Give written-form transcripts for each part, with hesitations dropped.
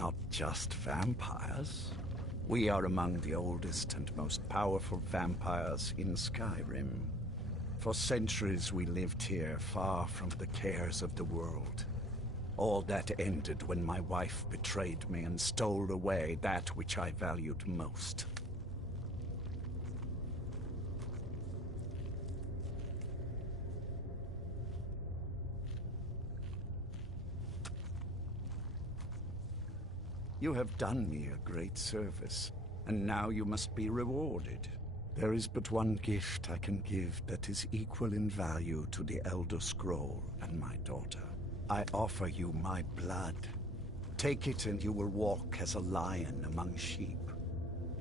not just vampires. We are among the oldest and most powerful vampires in Skyrim. For centuries we lived here, far from the cares of the world. All that ended when my wife betrayed me and stole away that which I valued most. You have done me a great service, and now you must be rewarded. There is but one gift I can give that is equal in value to the Elder Scroll and my daughter. I offer you my blood. Take it and you will walk as a lion among sheep.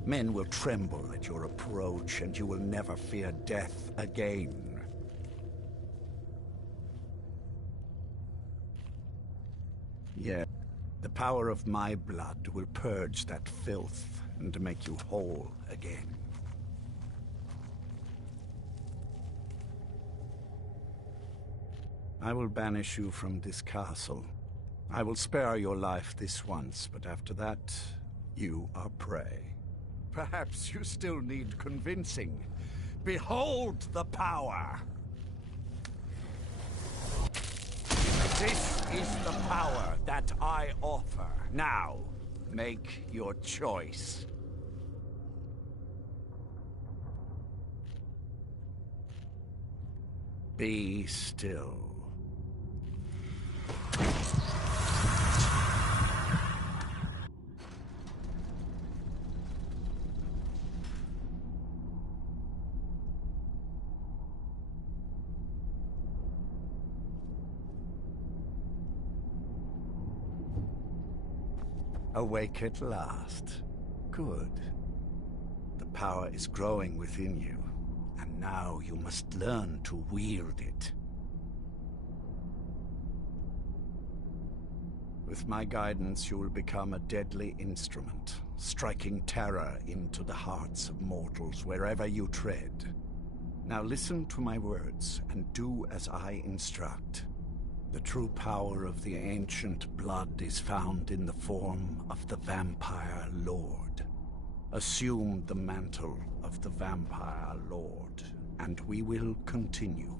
Men will tremble at your approach, and you will never fear death again. Yeah. The power of my blood will purge that filth and make you whole again. I will banish you from this castle. I will spare your life this once, but after that, you are prey. Perhaps you still need convincing. Behold the power! This is the power that I offer. Now, make your choice. Be still. Awake at last. Good. The power is growing within you, and now you must learn to wield it. With my guidance, you will become a deadly instrument, striking terror into the hearts of mortals wherever you tread. Now listen to my words, and do as I instruct. The true power of the ancient blood is found in the form of the Vampire Lord. Assume the mantle of the Vampire Lord, and we will continue.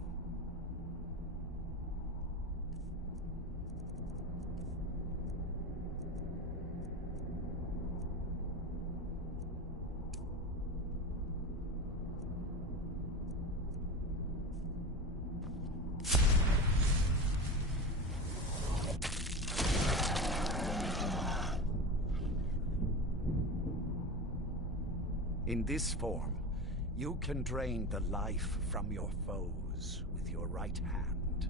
In this form, you can drain the life from your foes with your right hand.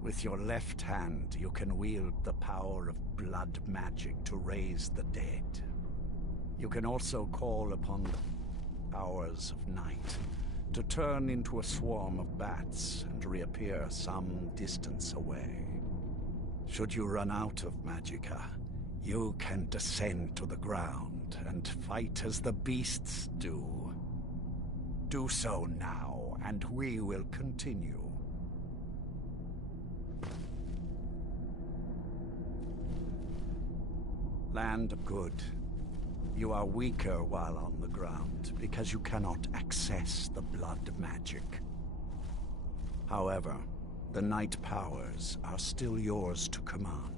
With your left hand, you can wield the power of blood magic to raise the dead. You can also call upon the powers of night to turn into a swarm of bats and reappear some distance away. Should you run out of magicka, you can descend to the ground and fight as the beasts do. Do so now, and we will continue. Land good. You are weaker while on the ground, because you cannot access the blood magic. However, the night powers are still yours to command,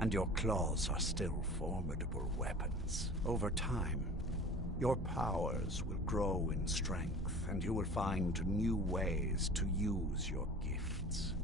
and your claws are still formidable weapons. Over time, your powers will grow in strength, and you will find new ways to use your gifts.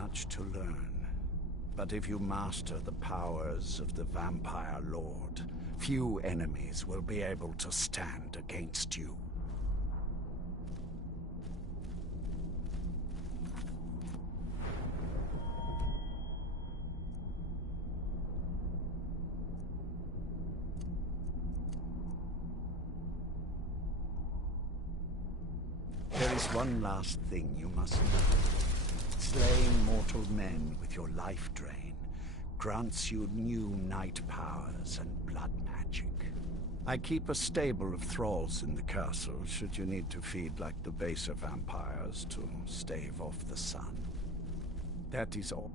much to learn. But if you master the powers of the Vampire Lord, few enemies will be able to stand against you. There is one last thing you must know. Slaying mortal men with your life drain grants you new night powers and blood magic. I keep a stable of thralls in the castle should you need to feed like the baser vampires to stave off the sun. That is all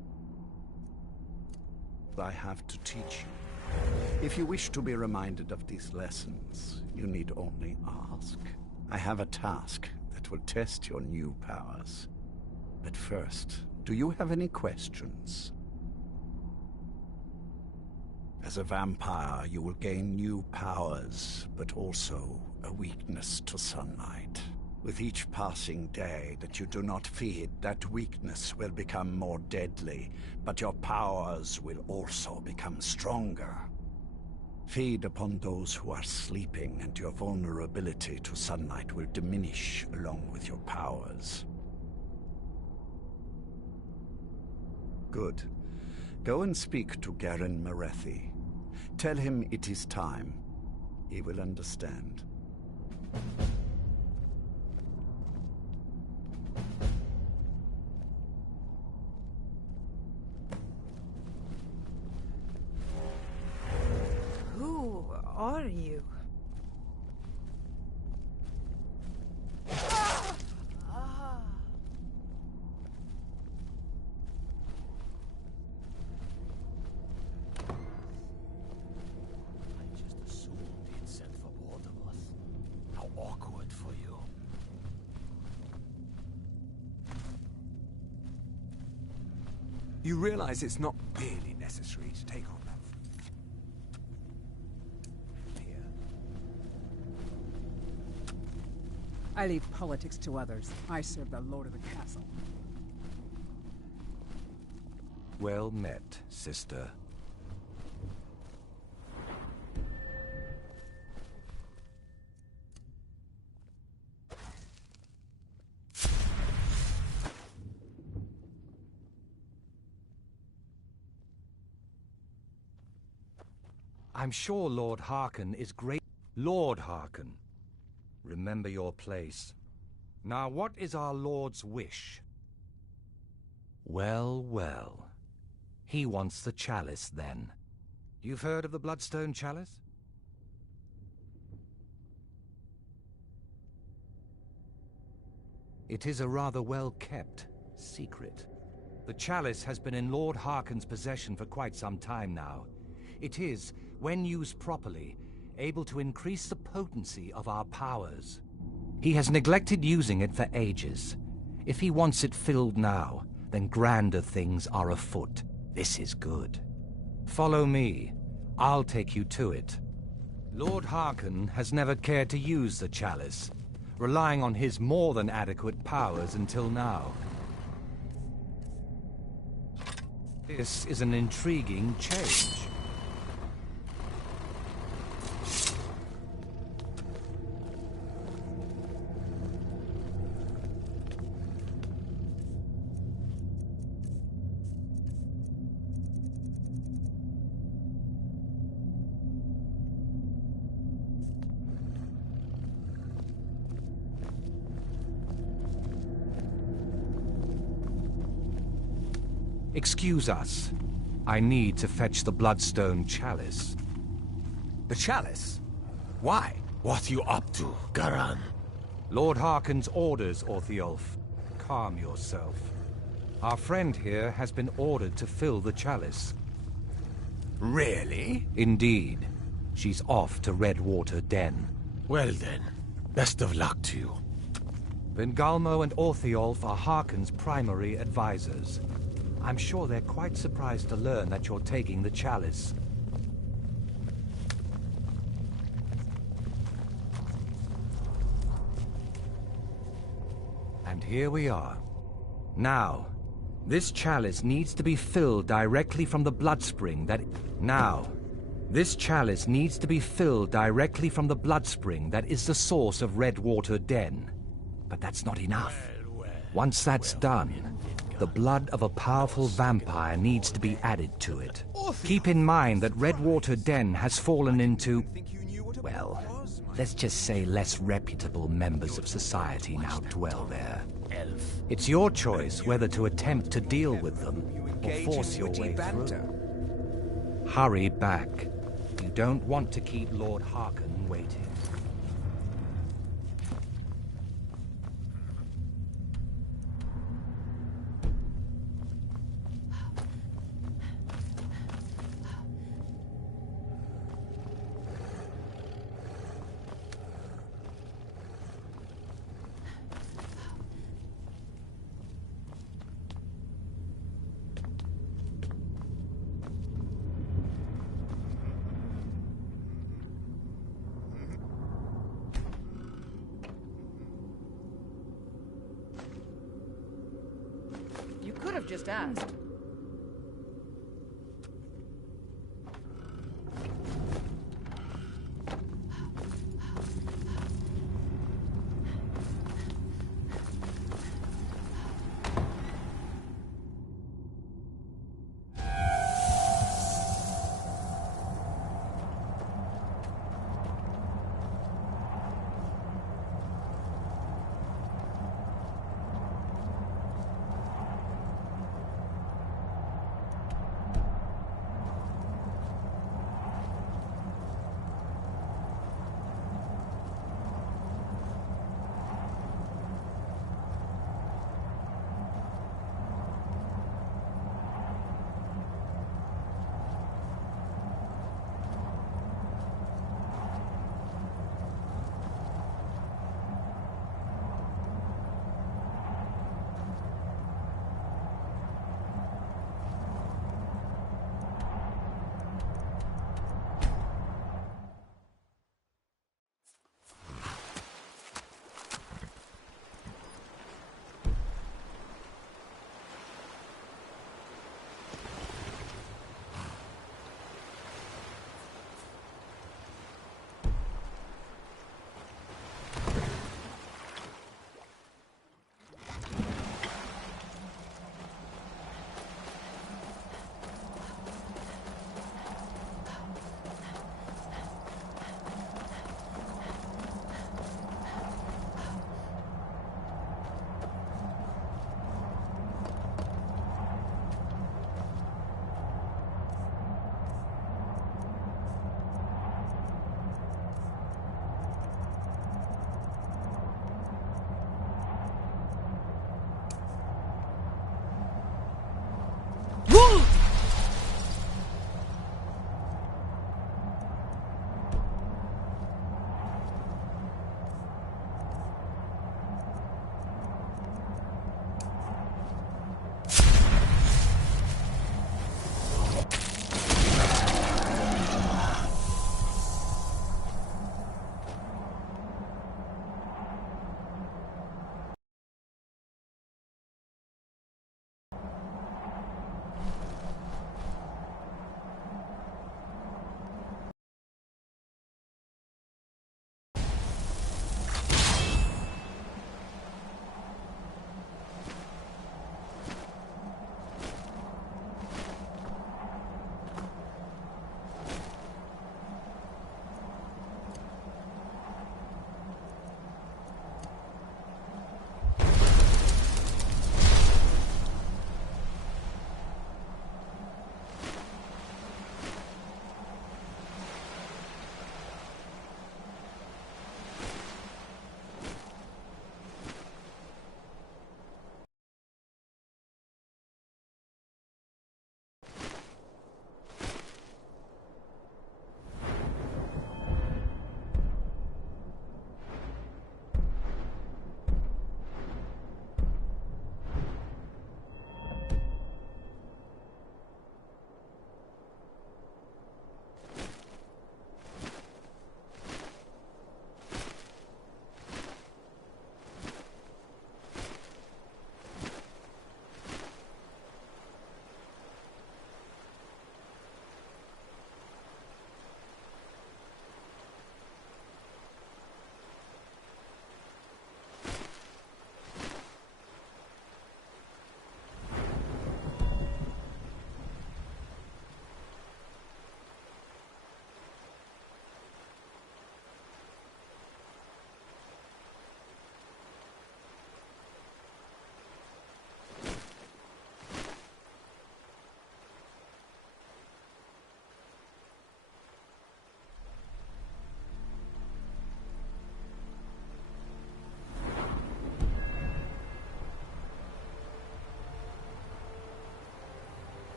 I have to teach you. If you wish to be reminded of these lessons, you need only ask. I have a task that will test your new powers. But first, do you have any questions? As a vampire, you will gain new powers, but also a weakness to sunlight. With each passing day that you do not feed, that weakness will become more deadly, but your powers will also become stronger. Feed upon those who are sleeping, and your vulnerability to sunlight will diminish along with your powers. Good. Go and speak to Garen Marethi. Tell him it is time. He will understand. Who are you? You realize it's not really necessary to take on that here. I leave politics to others. I serve the lord of the castle. Well met, sister. I'm sure Lord Harkon is great. Lord Harkon, remember your place. Now, what is our Lord's wish? Well, well. He wants the chalice, then. You've heard of the Bloodstone Chalice? It is a rather well-kept secret. The chalice has been in Lord Harkon's possession for quite some time now. It is, when used properly, able to increase the potency of our powers. He has neglected using it for ages. If he wants it filled now, then grander things are afoot. This is good. Follow me. I'll take you to it. Lord Harkon has never cared to use the chalice, relying on his more than adequate powers until now. This is an intriguing change. Excuse us. I need to fetch the Bloodstone Chalice. The chalice? Why? What you up to, Garan? Lord Harkon's orders, Orthiolf. Calm yourself. Our friend here has been ordered to fill the chalice. Really? Indeed. She's off to Redwater Den. Well then, best of luck to you. Vingalmo and Orthiolf are Harkon's primary advisors. I'm sure they're quite surprised to learn that you're taking the chalice. And here we are. Now, This chalice needs to be filled directly from the bloodspring that... Now, this chalice needs to be filled directly from the bloodspring that is the source of Redwater Den. But that's not enough. Once that's done, the blood of a powerful vampire needs to be added to it. Keep in mind that Redwater Den has fallen into, well, let's just say less reputable members of society now dwell there. It's your choice whether to attempt to deal with them or force your way through. Hurry back. You don't want to keep Lord Harkon waiting. You could have just asked.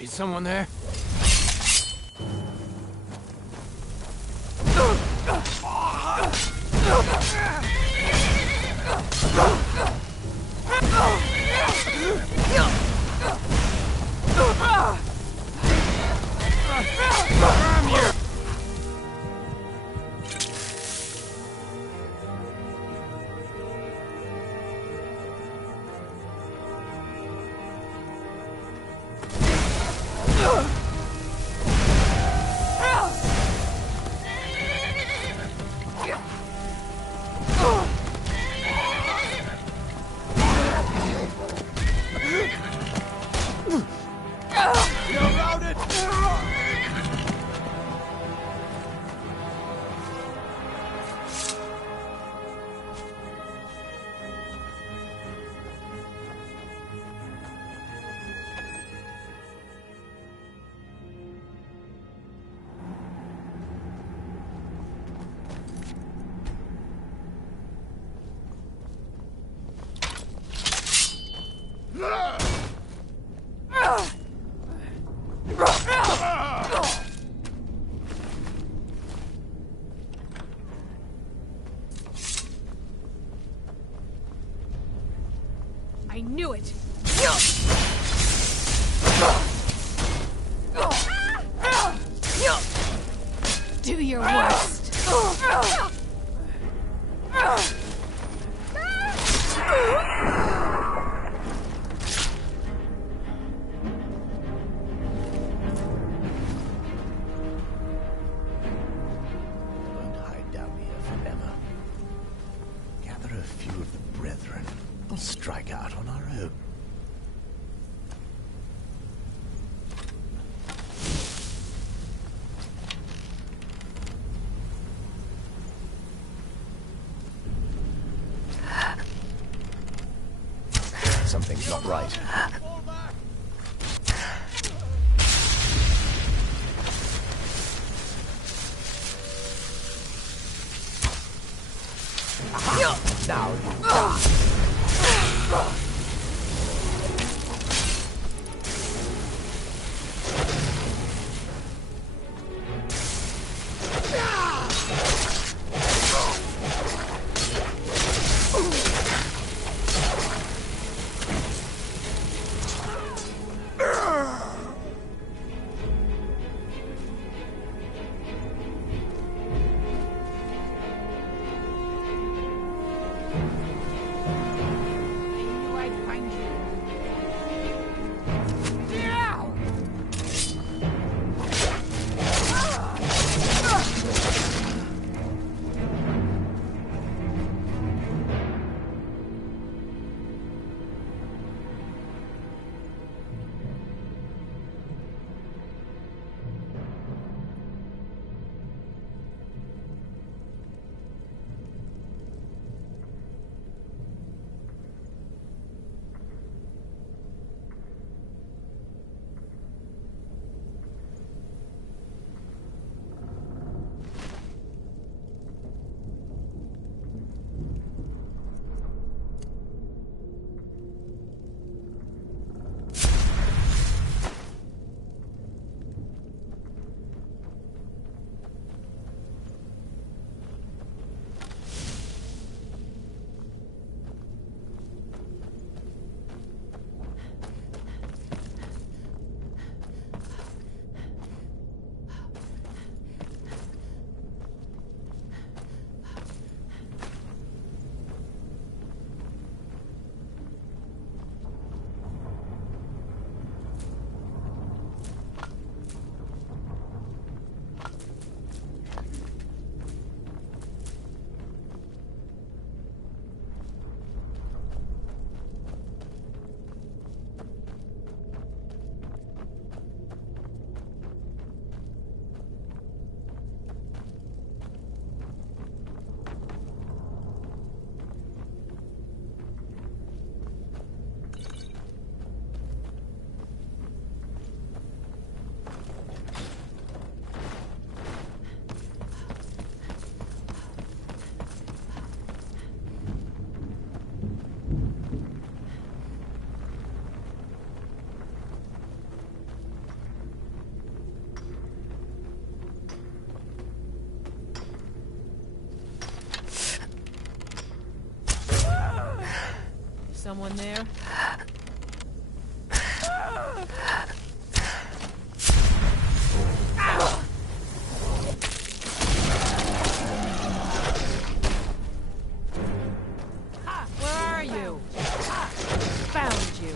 Is someone there? I knew it! Do your worst! Won't hide down here forever. Gather a few of the brethren. We'll strike out on our own. Something's not right. Now. I someone there? Where are you? Found you.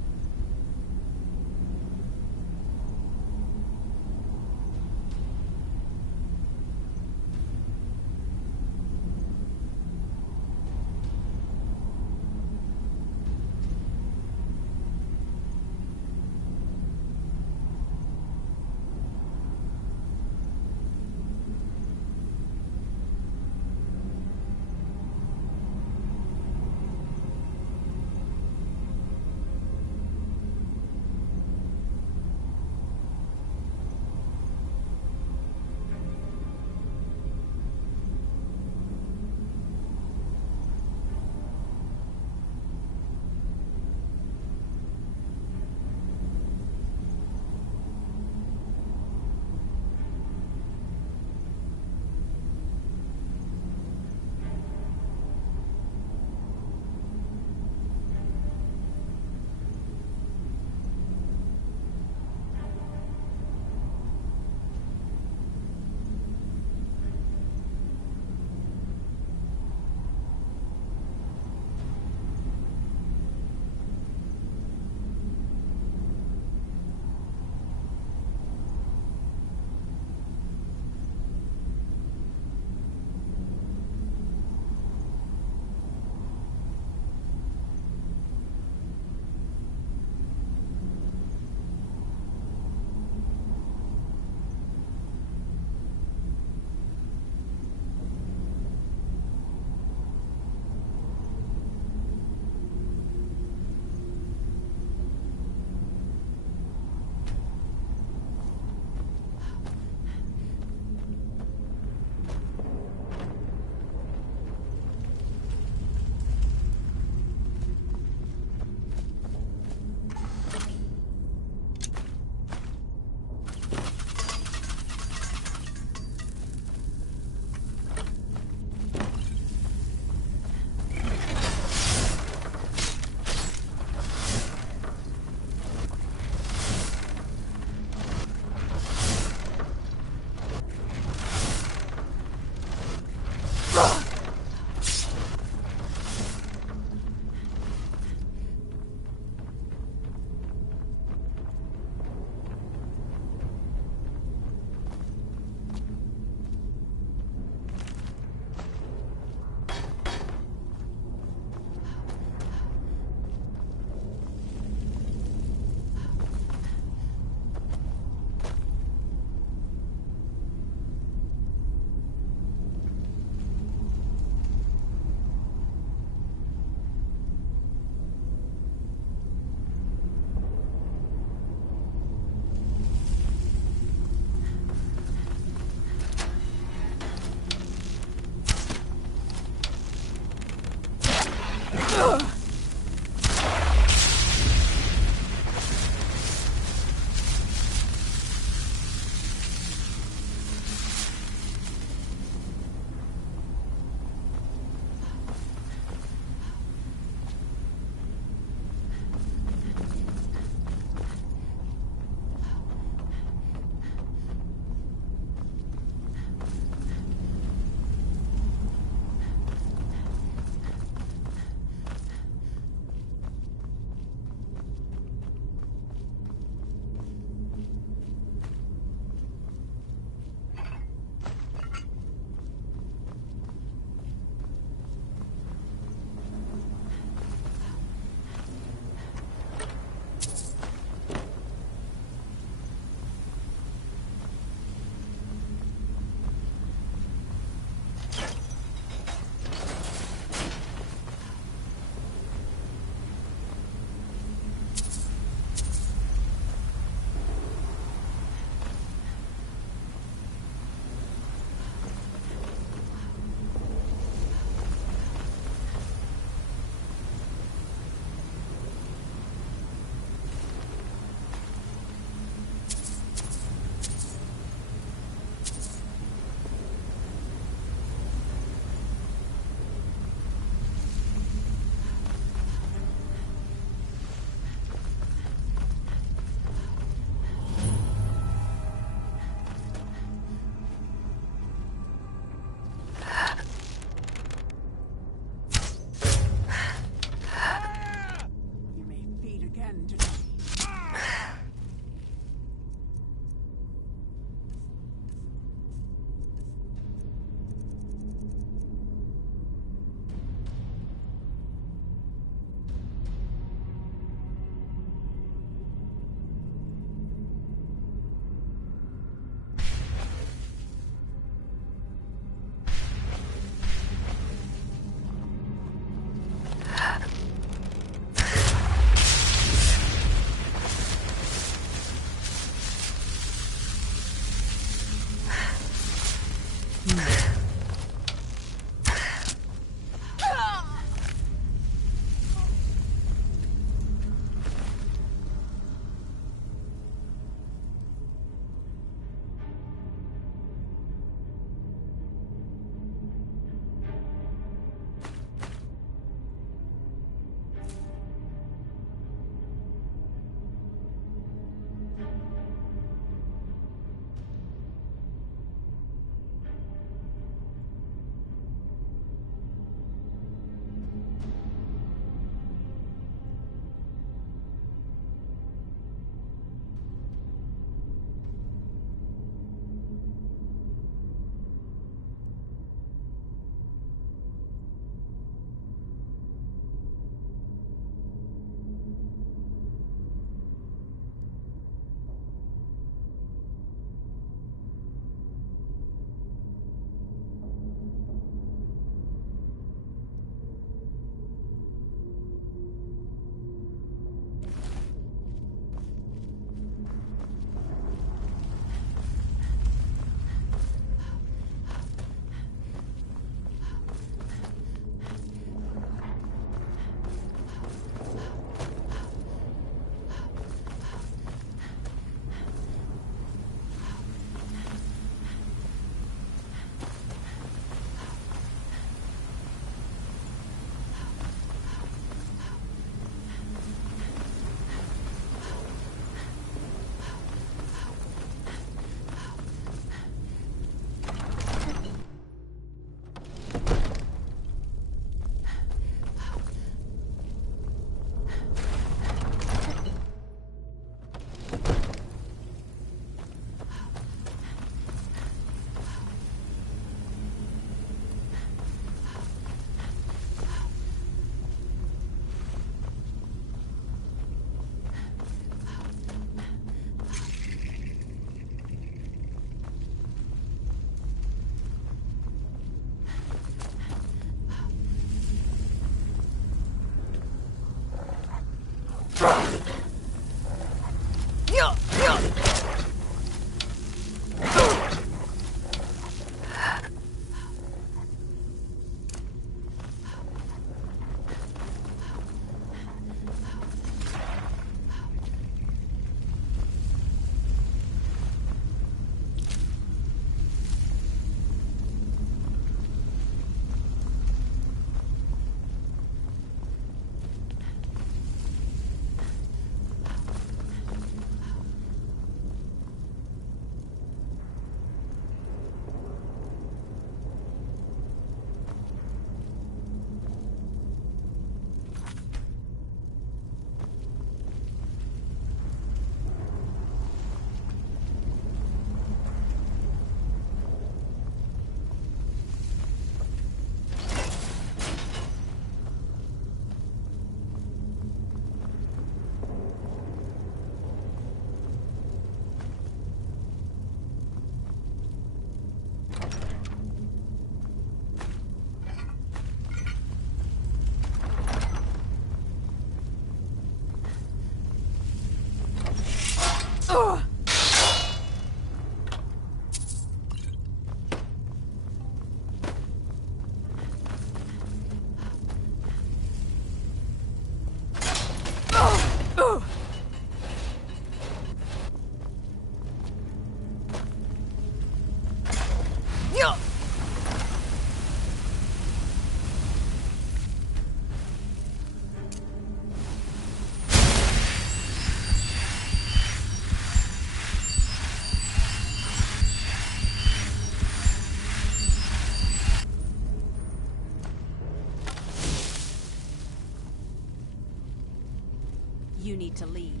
You need to leave.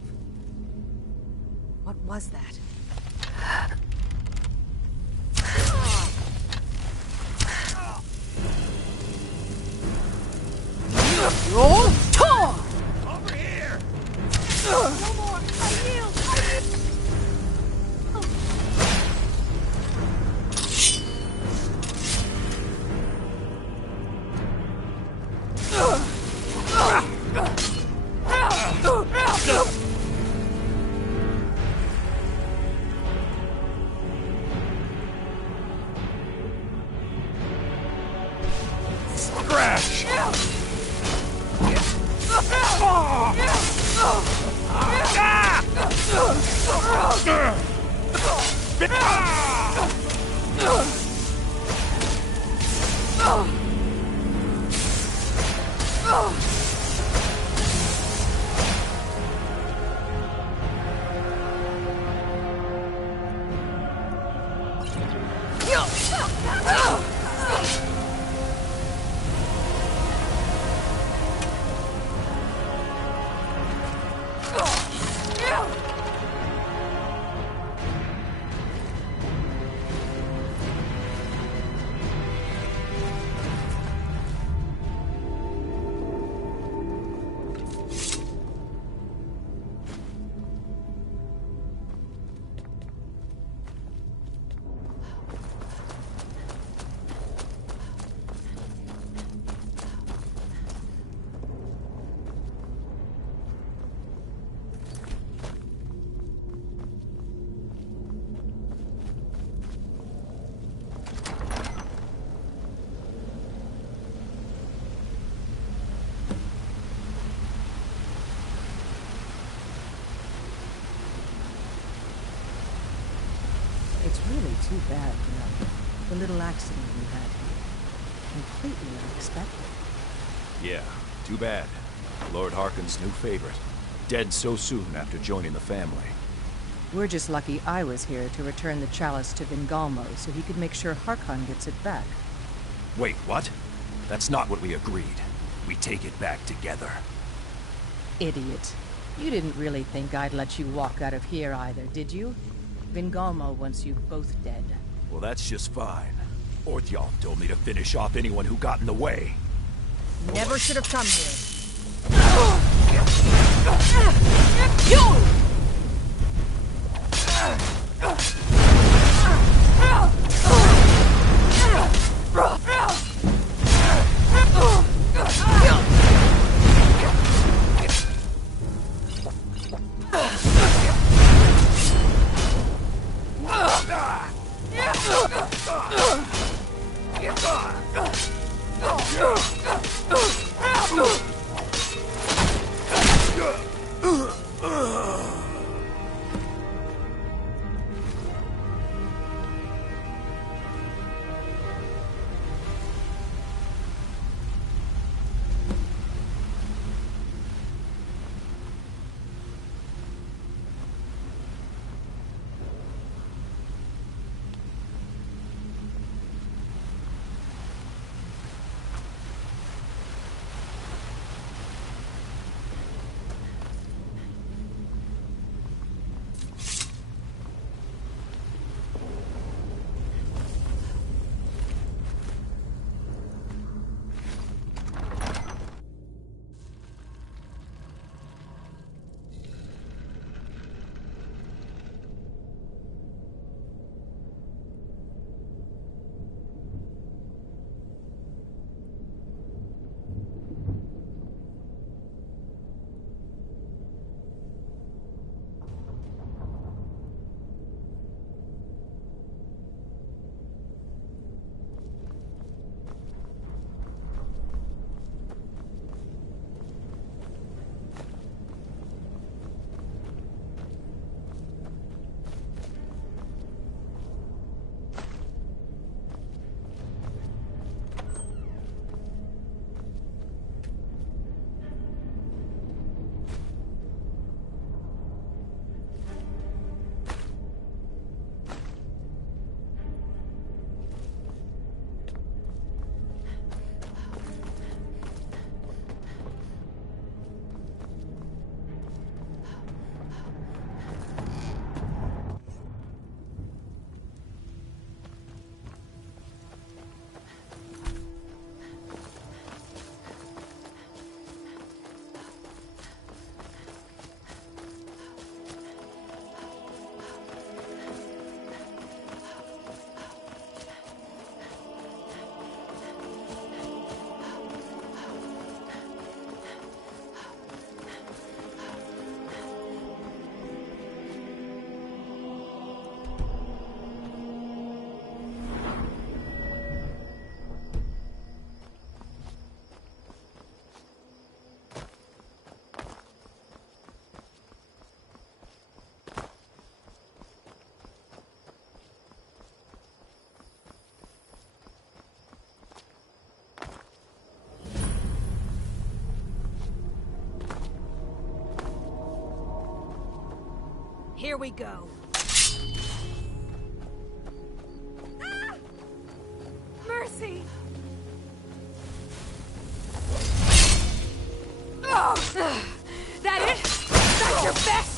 What was that? Roll! Tor! Over here! No more! I yield! Scratch! It's really too bad, you know. The little accident you had here. Completely unexpected. Yeah, too bad. Lord Harkon's new favorite. Dead so soon after joining the family. We're just lucky I was here to return the chalice to Vingalmo so he could make sure Harkon gets it back. Wait, what? That's not what we agreed. We take it back together. Idiot. You didn't really think I'd let you walk out of here either, did you? Vingalmo wants you both dead. Well, that's just fine. Orthyal told me to finish off anyone who got in the way. Never should have come here. Ugh. Here we go. Ah! Mercy! Oh! That it? That's your best?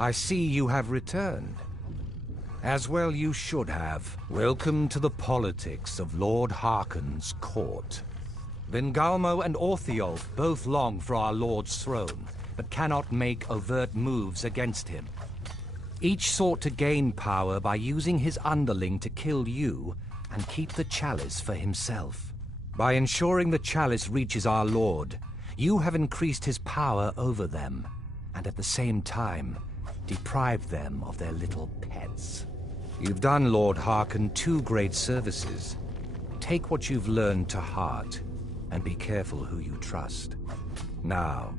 I see you have returned. As well you should have. Welcome to the politics of Lord Harkon's court. Vingalmo and Orthiolf both long for our Lord's throne, but cannot make overt moves against him. Each sought to gain power by using his underling to kill you and keep the chalice for himself. By ensuring the chalice reaches our Lord, you have increased his power over them, and at the same time, deprived them of their little pets. You've done Lord Harkon 2 great services. Take what you've learned to heart, and be careful who you trust. Now,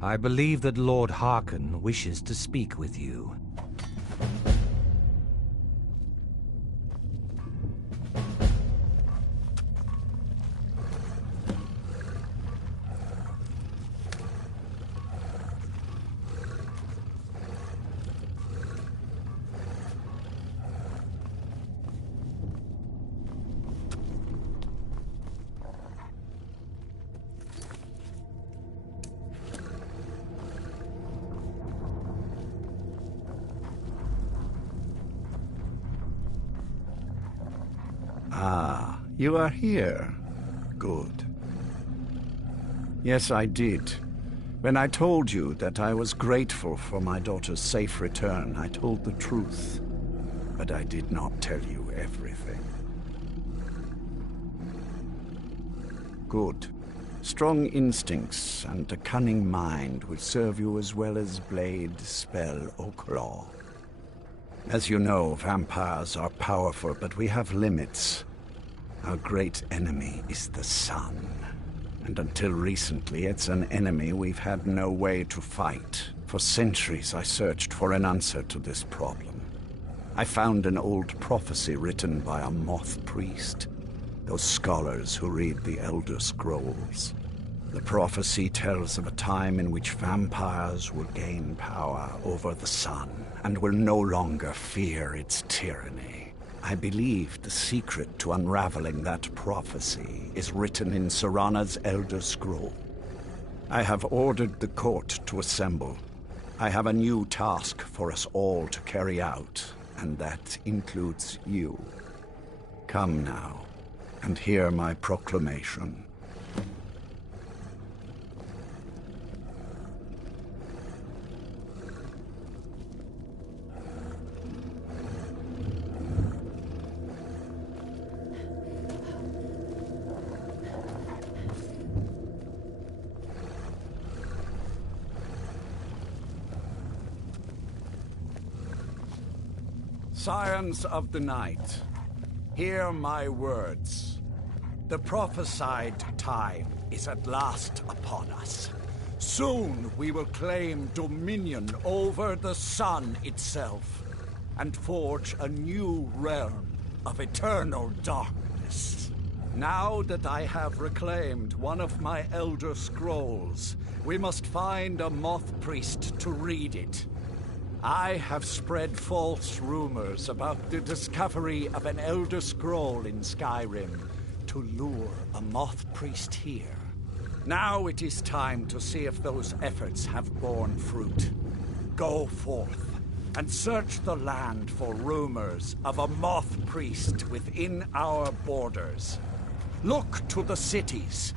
I believe that Lord Harkon wishes to speak with you. Ah, you are here. Good. Yes, I did. When I told you that I was grateful for my daughter's safe return, I told the truth. But I did not tell you everything. Good. Strong instincts and a cunning mind will serve you as well as blade, spell, or claw. As you know, vampires are powerful, but we have limits. Our great enemy is the sun. And until recently, it's an enemy we've had no way to fight. For centuries, I searched for an answer to this problem. I found an old prophecy written by a moth priest. Those scholars who read the Elder Scrolls. The prophecy tells of a time in which vampires will gain power over the sun and will no longer fear its tyranny. I believe the secret to unraveling that prophecy is written in Serana's Elder Scroll. I have ordered the court to assemble. I have a new task for us all to carry out, and that includes you. Come now, and hear my proclamation. Scions of the Night, hear my words. The prophesied time is at last upon us. Soon we will claim dominion over the sun itself, and forge a new realm of eternal darkness. Now that I have reclaimed one of my Elder Scrolls, we must find a moth priest to read it. I have spread false rumors about the discovery of an Elder Scroll in Skyrim to lure a moth priest here. Now it is time to see if those efforts have borne fruit. Go forth and search the land for rumors of a moth priest within our borders. Look to the cities.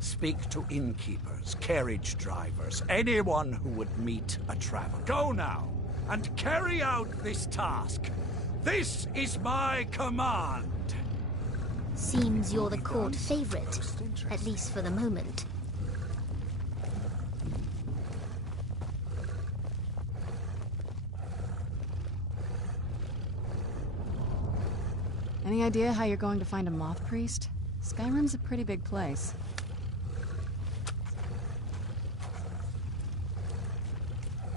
Speak to innkeepers, carriage drivers, anyone who would meet a traveler. Go now, and carry out this task. This is my command. Seems you're the court favorite, at least for the moment. Any idea how you're going to find a moth priest? Skyrim's a pretty big place.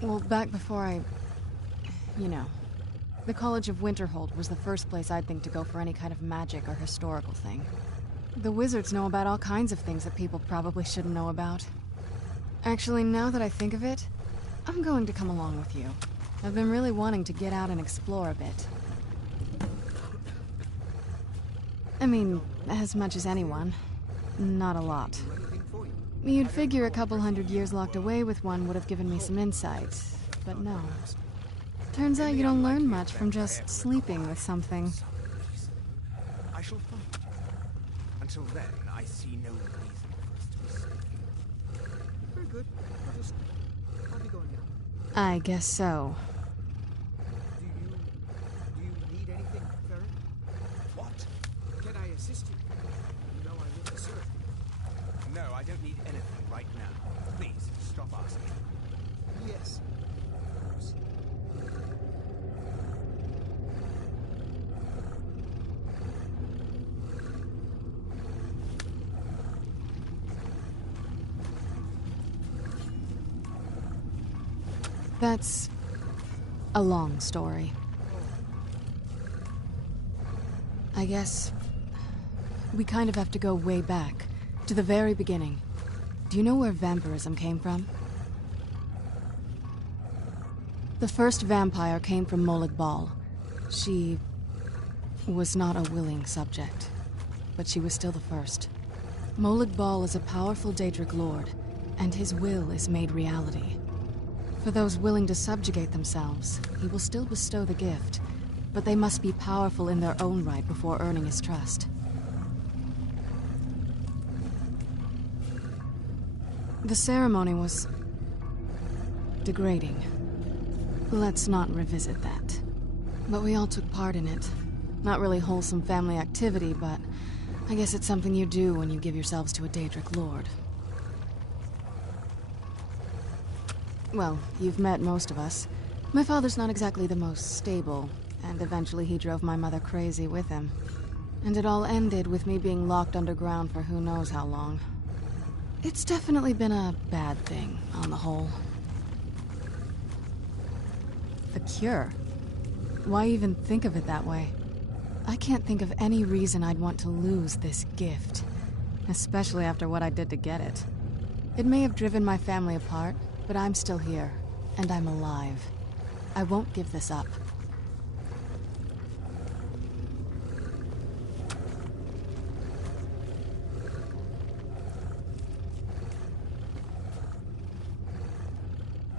Well, back before the College of Winterhold was the first place I'd think to go for any kind of magic or historical thing. The wizards know about all kinds of things that people probably shouldn't know about. Actually, now that I think of it, I'm going to come along with you. I've been really wanting to get out and explore a bit. I mean, as much as anyone. Not a lot. You'd figure a couple 100 years locked away with one would have given me some insight, but no. Turns out you don't learn much from just sleeping with something. I shall find you. Until then, I see no reason for us to be sleeping. Very good. I'll be going now. I guess so. Do you need anything, Farron? What? Can I assist you? You know I will serve you. No, I don't need anything right now. Please, stop asking. Yes. That's a long story. I guess we kind of have to go way back, to the very beginning. Do you know where vampirism came from? The first vampire came from Molag Bal. She was not a willing subject, but she was still the first. Molag Bal is a powerful Daedric lord, and his will is made reality. For those willing to subjugate themselves, he will still bestow the gift, but they must be powerful in their own right before earning his trust. The ceremony was degrading. Let's not revisit that. But we all took part in it. Not really wholesome family activity, but I guess it's something you do when you give yourselves to a Daedric lord. Well, you've met most of us. My father's not exactly the most stable, and eventually he drove my mother crazy with him. And it all ended with me being locked underground for who knows how long. It's definitely been a bad thing, on the whole. The cure? Why even think of it that way? I can't think of any reason I'd want to lose this gift. Especially after what I did to get it. It may have driven my family apart, but I'm still here. And I'm alive. I won't give this up.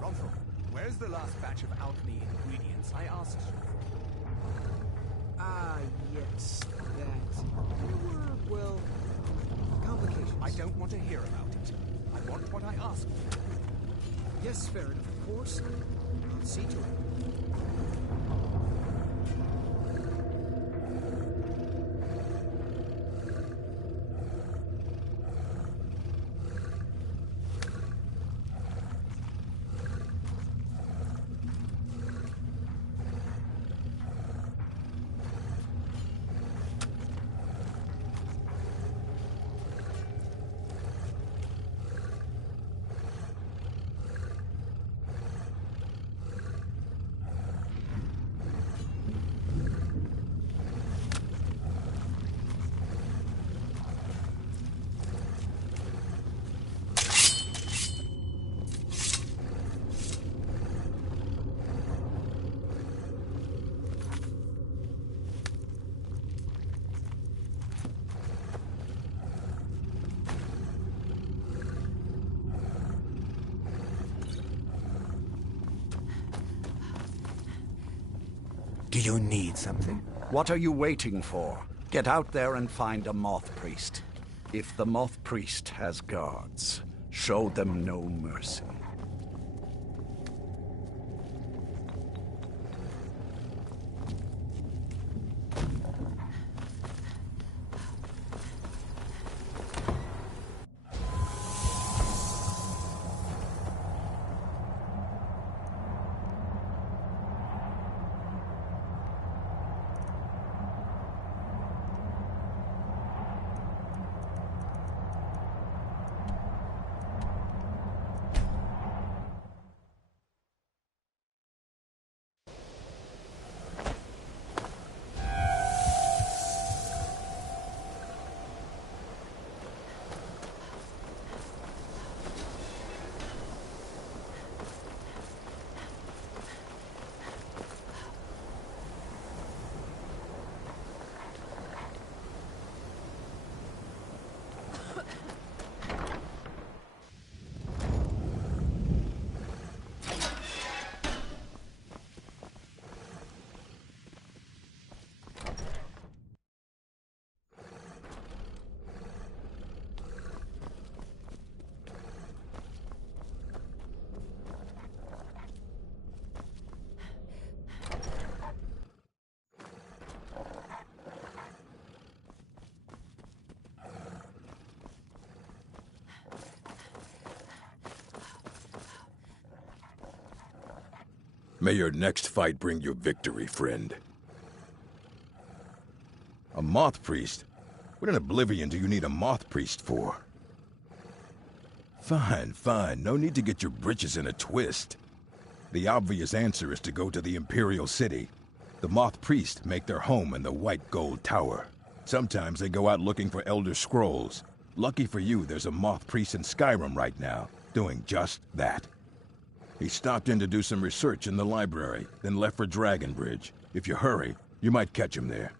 Ronthal, where's the last batch of alchemy ingredients I asked you for? Ah, yes, that. There were, well, complications. I don't want to hear about it. I want what I asked for. Yes, fair enough, of course. I'll see to it. Do you need something? What are you waiting for? Get out there and find a Moth Priest. If the Moth Priest has guards, show them no mercy. May your next fight bring you victory, friend. A Moth Priest? What in Oblivion do you need a Moth Priest for? Fine, fine. No need to get your britches in a twist. The obvious answer is to go to the Imperial City. The Moth Priest make their home in the White Gold Tower. Sometimes they go out looking for Elder Scrolls. Lucky for you, there's a Moth Priest in Skyrim right now, doing just that. He stopped in to do some research in the library, then left for Dragonbridge. If you hurry, you might catch him there.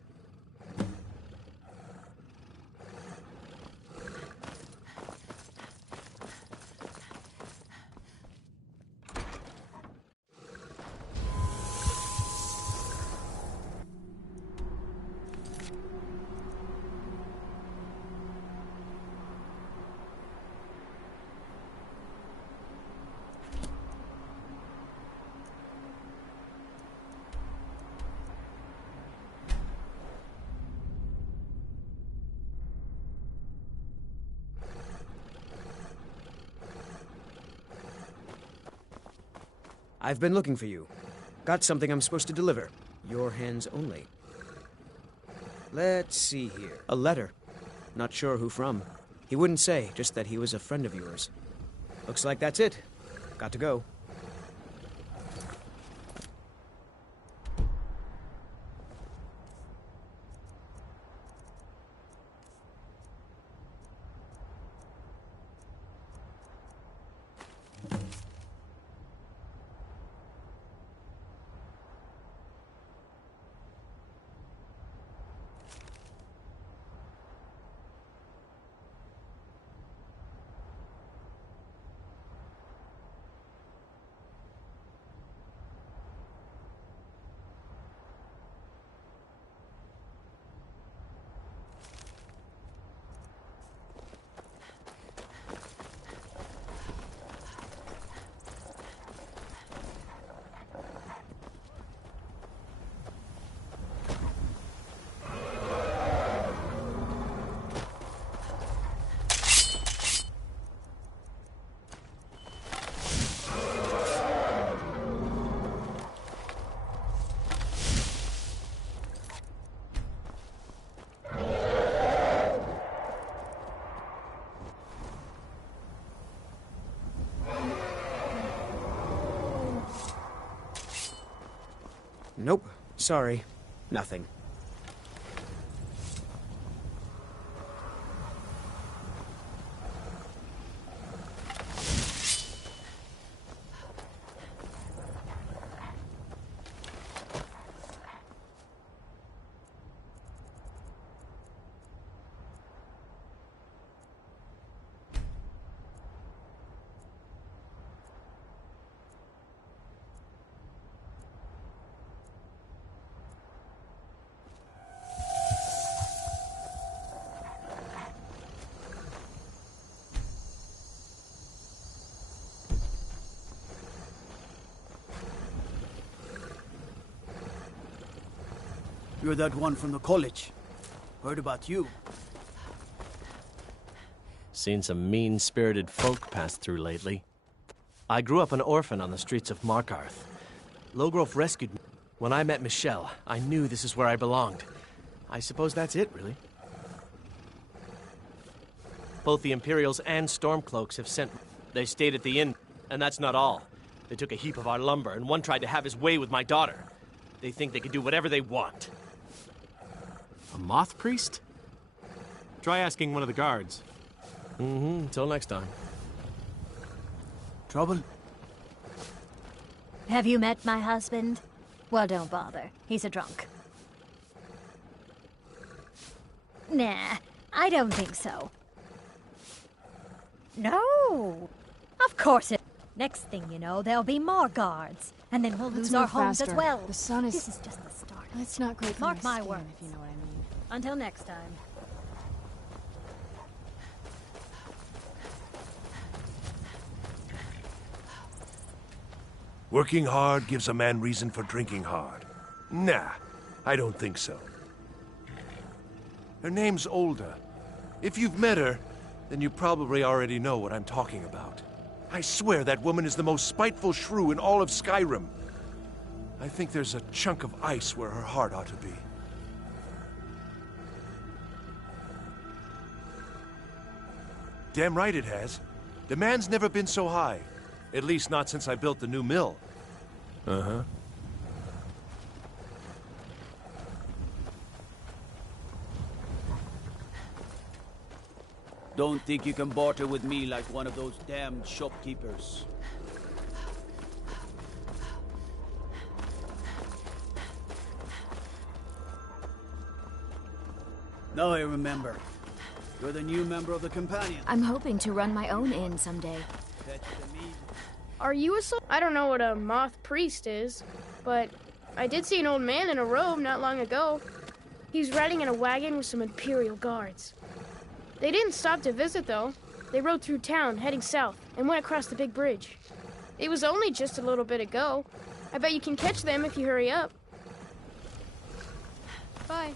I've been looking for you. Got something I'm supposed to deliver. Your hands only. Let's see here. A letter. Not sure who from. He wouldn't say, just that he was a friend of yours. Looks like that's it. Got to go. Nope. Sorry. Nothing. You're that one from the college. Heard about you. Seen some mean-spirited folk pass through lately. I grew up an orphan on the streets of Markarth. Logrove rescued me. When I met Michelle, I knew this is where I belonged. I suppose that's it, really. Both the Imperials and Stormcloaks have sent... They stayed at the inn, and that's not all. They took a heap of our lumber, and one tried to have his way with my daughter. They think they can do whatever they want. A moth priest? Try asking one of the guards. Until next time. Trouble? Have you met my husband? Well, don't bother. He's a drunk. Nah, I don't think so. No! Of course it... Next thing you know, there'll be more guards. And then we'll lose our homes as well. The sun is... This is just the start. It's not great for Mark my skin, words. if you know what I mean. Until next time. Working hard gives a man reason for drinking hard. Nah, I don't think so. Her name's Olda. If you've met her, then you probably already know what I'm talking about. I swear that woman is the most spiteful shrew in all of Skyrim. I think there's a chunk of ice where her heart ought to be. Damn right it has. Demand's never been so high. At least not since I built the new mill. Uh-huh. Don't think you can barter with me like one of those damned shopkeepers. Now I remember. You're the new member of the Companion. I'm hoping to run my own inn someday. Are you a soul? I don't know what a moth priest is, but I did see an old man in a robe not long ago. He was riding in a wagon with some Imperial guards. They didn't stop to visit, though. They rode through town, heading south, and went across the big bridge. It was only just a little bit ago. I bet you can catch them if you hurry up. Bye.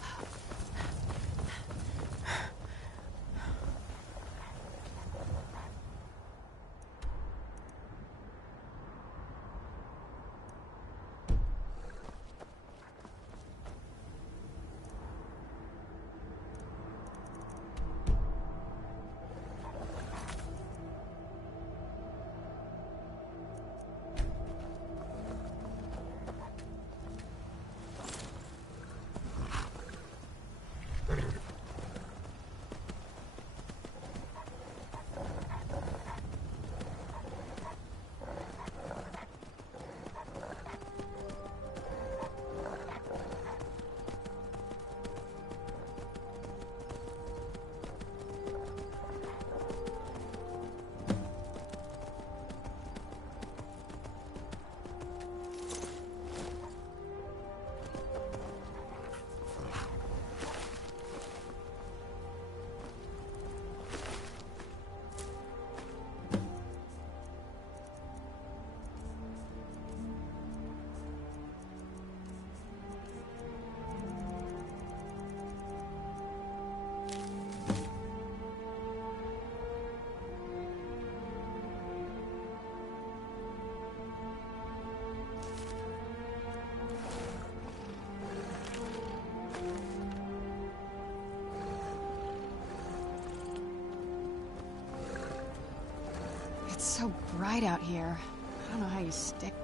It's so bright out here. I don't know how you stick.